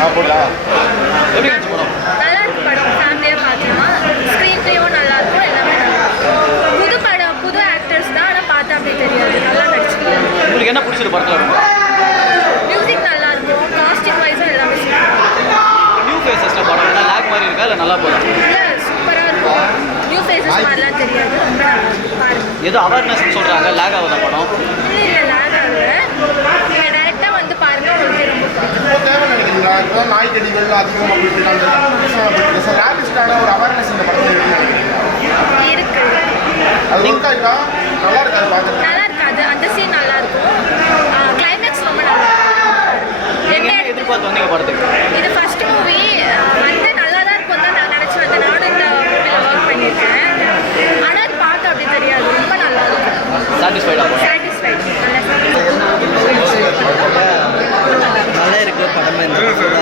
ஆ போடலாம் எப்படி இருந்துச்சு படம்? படம். ஃபேமிலியாக பார்க்கலாம் ஸ்க்ரீன் பிளேவும் எல்லாமே புது படம் புது ஆக்டர்ஸ் தான் ஆனால் பார்த்தா அப்படி தெரியாது. நல்லா நடிச்சிருக்காங்க. என்ன பிடிச்சிருக்கு படத்தில் மியூசிக் நல்லா இருக்கும் எல்லாமே நியூ ஃபேஸஸ்ல படம். நல்லா போதும் இல்லை சூப்பராக இருக்கும். நியூ ஃபேஸஸ் மாதிரிலாம் தெரியாது. ரொம்ப நல்லா சொல்கிறாங்க லேக் படம்? இல்லை இல்லை நீங்கள் டேரெக்டாக வந்து பாருங்கள் உங்களுக்கு நினைக்கிறீங்களா இப்போ நாய்க்கடிகள் அதிகமாக போயிட்டு அந்த ரேபிஸ்டான ஒரு அவேர்னஸ் இந்த படத்தில் இருக்கு. அது ஒர்க் ஆகிட்டா நல்லா இருக்காது பார்க்குறது நல்லா இருக்காது. அந்த சீன் நல்லா இருக்கும் கிளைமேக்ஸ் ரொம்ப நல்லா இருக்கும் நீங்கள் என்ன எதிர்பார்த்து வந்தீங்க படத்துக்கு இது ஃபர்ஸ்ட் மூவி வந்து நல்லா தான் இருக்கும் தான் நான் நினச்சி வந்தேன் நானும் இந்த மூவியில் ஒர்க் பண்ணியிருக்கேன் ஆனால் அது பார்த்து அப்படி தெரியாது ரொம்ப நல்லா இருக்கும் சாட்டிஸ்ஃபைடாக படம் சாட்டிஸ்ஃபைட் நல்லா satisfied. நல்லா இருக்கு படம் இந்த படத்தில்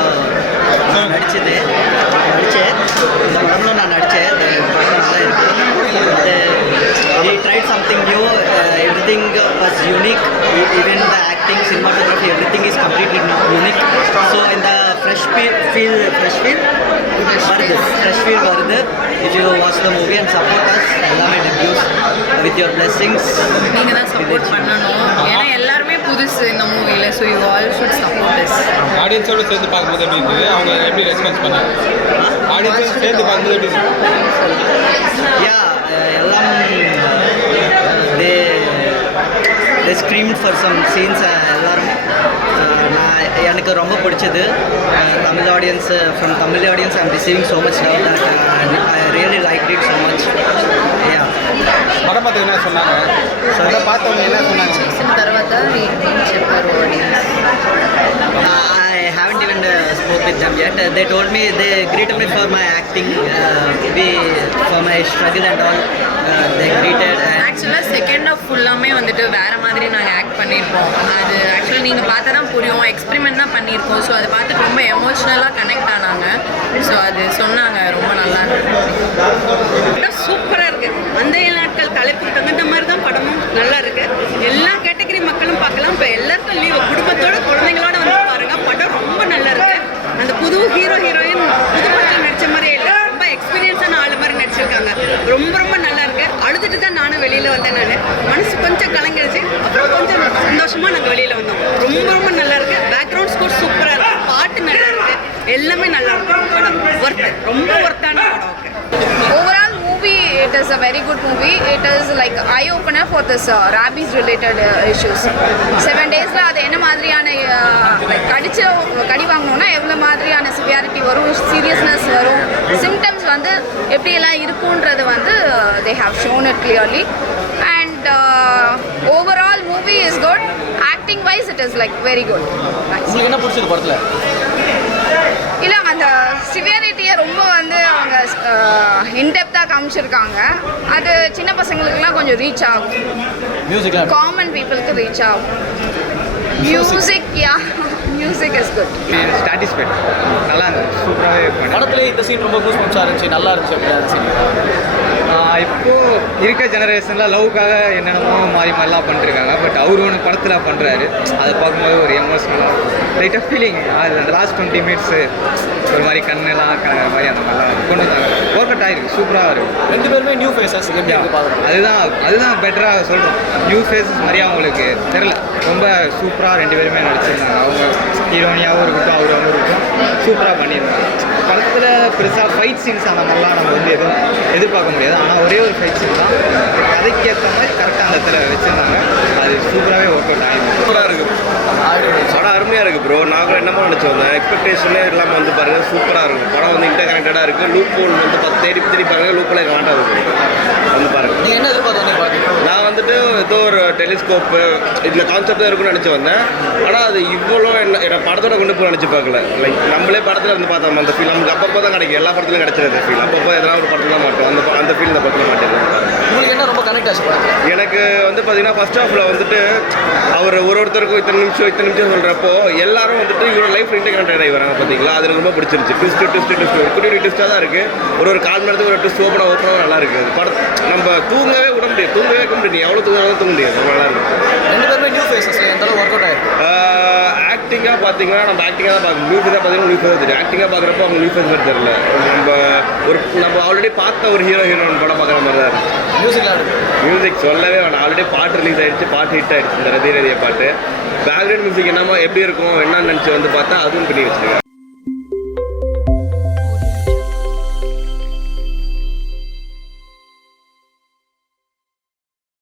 நான் நடிச்சது நடித்தேன் இந்த படம்ல நான் நடித்தேன் இந்த படம் நல்லா இருக்கு he tried something new uh, everything was unique E- even the acting cinematography everything is completely nu- unique so in the fresh feel, feel fresh feel வருது fresh feel வருது if you watch the movie and support us எல்லாமே debut with your blessings நீங்க தான் support பண்ணணும் ஏன்னா எல்லாருமே புதுசு இந்த மூவில so you all should support is ஆடியன்ஸோட சேர்ந்து பார்க்கும்போது எப்படி இருந்தது? அவங்க எப்படி ரெஸ்பான்ஸ் பண்ணாங்க? ஆடியன்ஸோட சேர்ந்து பார்க்கும்போது எப்படி யா எல்லாம் they they scream for some scenes எல்லாரும். Uh, நான் எனக்கு ரொம்ப பிடிச்சது. Uh, Tamil audience from Tamil audience I'm receiving so much love that I really like it so much yeah படம் பார்த்து என்ன சொன்னாங்க? படம் பார்த்தவங்க என்ன சொன்னாங்க? చూసిన తర్వాత ఏం చెప్పారు audience I haven't even uh, spoke with them yet. Uh, they told me they greeted me for my acting, uh, we, for my struggle and all. Uh, they greeted and ஆக்சுவலாக செகண்ட் ஆஃப் ஃபுல்லாமே வந்துட்டு வேற மாதிரி நாங்கள் act பண்ணியிருப்போம் அது actually நீங்கள் பார்த்தா தான் புரியும் எக்ஸ்பெரிமெண்ட் தான் பண்ணியிருக்கோம் ஸோ அதை பார்த்துட்டு ரொம்ப எமோஷ்னலாக கனெக்ட் ஆனாங்க ஸோ அது சொன்னாங்க ரொம்ப நல்லா இருக்கு சூப்பராக இருக்கு முந்தைய நாட்கள் தலைப்புக்கு தகுந்த மாதிரி தான் படமும் நல்லா இருக்கு எல்லா கேட்டகரி தான் வெளியில வந்தேன் நான். மனசு கொஞ்சம் கலங்கிடுச்சு. அப்புறம் கொஞ்சம் சந்தோஷமா நாங்கள் வெளியில வந்தோம். ரொம்ப ரொம்ப நல்லா இருக்கு. பேக்ரவுண்ட் ஸ்கோர் சூப்பரா இருக்கு. பாட்டு நல்லா இருக்கு. எல்லாமே நல்லா இருக்கு. படம் ரொம்ப ஒர்த்தான படம் okay overall movie it is a very good movie. It is like eye opener for this uh, seven டேஸில் uh, அது என்ன மாதிரியான uh, கடிச்ச கடிச்சு கடி வாங்கணும்னா எவ்வளோ மாதிரியான சிவியாரிட்டி வரும்? சீரியஸ்னஸ் வந்து எப்படியெல்லாம் இருக்குன்றது வந்து they have shown it clearly and overall movie is good acting wise it is like very good என்ன பிடிச்சது படத்தில்? இல்லை அந்த சிவியாரிட்டியை ரொம்ப வந்து அவங்க இன்டெப்த்தாக காமிச்சிருக்காங்க. அது சின்ன பசங்களுக்குலாம் கொஞ்சம் ரீச் ஆகும். காமன் பீப்புளுக்கு ரீச் ஆகும். Music yeah music is good satisfied நல்லா இருந்தது. சூப்பராகவே படத்துல இந்த சீன் ரொம்ப கூஸ் பம்ப்ஸாக இருந்துச்சு நல்லா இருந்துச்சு அப்படி அந்த சீன் இப்போ இருக்க ஜெனரேஷனில் லவ்க்காக என்னென்னமோ மாறி மாதிரிலாம் பண்ணிருக்காங்க. பட் அவர் ஒன்று படத்தில் பண்ணுறாரு அதை பார்க்கும்போது ஒரு எமோஷனலாக லைட்டாக ஃபீலிங் அது அந்த லாஸ்ட் டுவெண்ட்டி மினிட்ஸு ஒரு மாதிரி கண்ணெல்லாம் கலங்குற மாதிரி அந்த மாதிரிலாம் கொண்டு வந்தாங்க. ஒர்க் அவுட் ஆயிருக்கு. சூப்பராக இருக்கும் ரெண்டு பேருமே நியூ ஃபேஸஸ் அதுதான் அதுதான் பெட்டராக சொல்கிறோம் நியூ ஃபேஸஸ் மாதிரியே அவங்களுக்கு தெரில ரொம்ப சூப்பராக ரெண்டு பேருமே நடிச்சிருந்தாங்க. அவங்க ஹீரோனியாகவும் இருக்கட்டும் அவரும் இருக்கட்டும். சூப்பராக பண்ணியிருந்தாங்க. பெருசாக ஃபைட் சீன்ஸ் அந்த மாதிரிலாம் நம்ம வந்து எதுவும் எதிர்பார்க்க முடியாது. ஆனால் ஒரே ஒரு ஃபைட் சீன் தான். கதைக்கேற்ற மாதிரி கரெக்டாக அந்த இடத்துல வச்சுருந்தாங்க. அது சூப்பராகவே ஒர்க் அவுட் ஆகிடும் சூப்பராக இருக்கு படம் அருமையாக இருக்குது ப்ரோ நான் கூட என்னமோ நினச்சி வந்தேன். எக்ஸ்பெக்டேஷனே இல்லாமல் வந்து பாருங்கள் சூப்பராக இருக்கும். படம் வந்து இன்டர் கனெக்டடாக இருக்குது லூப் வந்து பத்து தேடி தேடி பாருங்க லூப்பில் கனெக்டாக இருக்கும் வந்து பாருங்க நீங்கள் என்ன எதிர்பார்த்து வந்து பார்க்குறீங்க நான் ஏதோ ஒரு டெலிஸ்கோப்பு இதில் கான்செப்ட் தான் இருக்கும்னு நினச்சி வந்தேன். ஆனால் அது இவ்வளோ என்ன என்ன படத்தோட கொண்டு போய் நினச்சி பார்க்கல. லைக் நம்மளே படத்தில் இருந்து பார்த்தோம் அந்த ஃபீல் நமக்கு அப்பப்போ தான் கிடைக்கும். எல்லா படத்துலையும் கிடைச்சிருது ஃபீல் அப்பப்போ எதனா ஒரு படத்தில் தான் மாட்டோம் அந்த அந்த ஃபீல் இந்த படத்தில் மாட்டேங்குது உங்களுக்கு என்ன ரொம்ப கனெக்ட் ஆச்சு படத்தில்? எனக்கு வந்து பார்த்தீங்கன்னா ஃபர்ஸ்ட் ஹாஃபில் வந்துட்டு அவர் ஒரு ஒருத்தருக்கும் இத்தனை நிமிஷம் இத்தனை நிமிஷம் சொல்கிறப்போ எல்லாரும் வந்துட்டு இவரோட லைஃப் இன்டெகிரேட் ஆகி வராங்க பார்த்தீங்களா? அது எனக்கு ரொம்ப பிடிச்சிருச்சு. ட்விஸ்ட் ட்விஸ்ட் ட்விஸ்ட் குட்டி ட்விஸ்ட்டாக தான் இருக்குது ஒரு ஒரு கால் மணி நேரத்துக்கு ஒரு ட்விஸ்ட் ஓப்பனாக ஓப்பனாக நல்லா இருக்குது படம் நம்ம தூங்கவே முடியாது தூங்கவே வைக்க முடியாது எவ்வளோ தூங்காலும் தூங்க முடியாது இருக்கு ரெண்டு பேருமே நியூ ஃபேஸஸ் எந்த அளவு ஒர்க் அவுட் ஆயிருக்கு ஆக்டிங்காக பார்த்தீங்கன்னா நம்ம ஆக்டிங்காக தான் பார்க்கணும். நியூ ஃபேஸாக பார்த்தீங்கன்னா நியூ ஃபேஸ் தெரியும். ஆக்டிங்காக பார்க்குறப்போ அவங்க நியூ ஃபேஸ் மாதிரி தெரியல. நம்ம ஒரு நம்ம ஆல்ரெடி பார்த்த ஒரு ஹீரோ ஹீரோயின் படம் பார்க்குற மாதிரி தான் இருக்கு. மியூசிக்லாம் மியூசிக் சொல்லவே வேணாம். ஆல்ரெடி பாட்டு ரிலீஸ் ஆயிடுச்சு. பாட்டு ஹிட் ஆயிடுச்சு. இந்த ரதி ரதிய பாட்டு. பேக்ரவுண்ட் மியூசிக் என்னமோ எப்படி இருக்கும் என்னன்னு நினச்சி வந்து பார்த்தா அதுவும் பண்ணி வச்சிருக்காங்க.